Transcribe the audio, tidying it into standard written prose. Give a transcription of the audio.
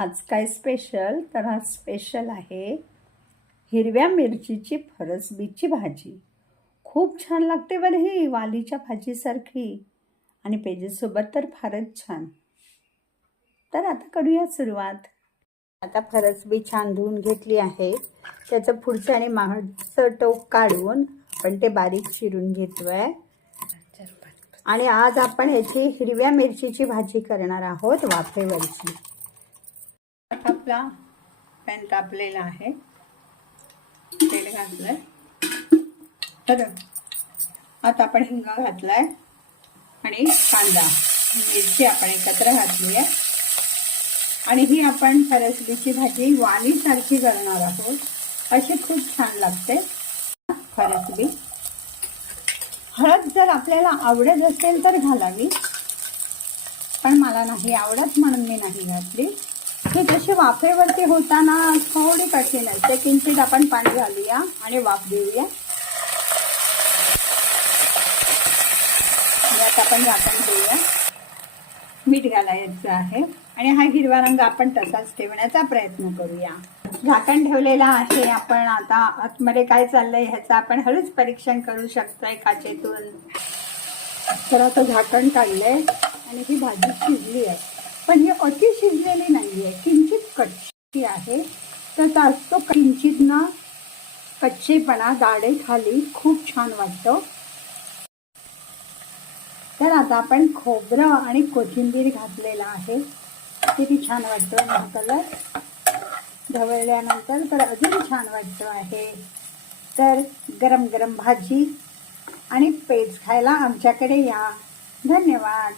आज काय स्पेशल? तर आज स्पेशल आहे हिरव्या मिरचीची फरसबीची भाजी. खूप छान लागते बरं ही, वालीच्या भाजीसारखी, आणि पेजेसोबत तर फारच छान. तर आता करूया सुरुवात. आता फरसबी छान धुवून घेतली आहे. त्याचं पुढचं आणि मागचं टोक काढून आपण ते बारीक चिरून घेतोय. आणि आज आपण ह्याची हिरव्या मिरचीची भाजी करणार आहोत, वाफेवरची. आपला पॅन तापलेला आहे, तेल घातलंय. तर आता आपण हिंग घातलाय आणि कांदा मिरची आपण एकत्र घातली आहे. आणि ही आपण फरसबीची भाजी वालीसारखी करणार आहोत. अशी खूप छान लागते फरसबी. हळद जर आपल्याला आवडत असेल तर घालावी, पण मला नाही आवडत म्हणून मी नाही घातली. ही तशी वाफेवरती होताना थोडी कठीण असते. किंचित आपण पाणी घालूया आणि वाफ देऊया. यात आपण झाकण देऊया. मीठ घालायचं आहे आणि हा हिरवा रंग आपण तसाच ठेवण्याचा प्रयत्न करूया. झाकण ठेवलेला आहे आपण. आता आतमध्ये काय चाललंय ह्याचं आपण हळूच परीक्षण करू शकतोय काचेतून. तर आता झाकण काढलंय आणि ही भाजी शिजली आहे, पण ही अति शिजलेली नाहीये, किंचित कच्ची आहे. तर तो किंचित ना कच्चेपणा दाढे खाली खूप छान वाटतो. तर आता आपण खोबरं आणि कोथिंबीर घातलेला आहे. किती छान वाटतो हा कलर ढवळल्यानंतर, तर अजून छान वाटतो आहे. तर गरम गरम भाजी आणि पेज खायला आमच्याकडे या. धन्यवाद.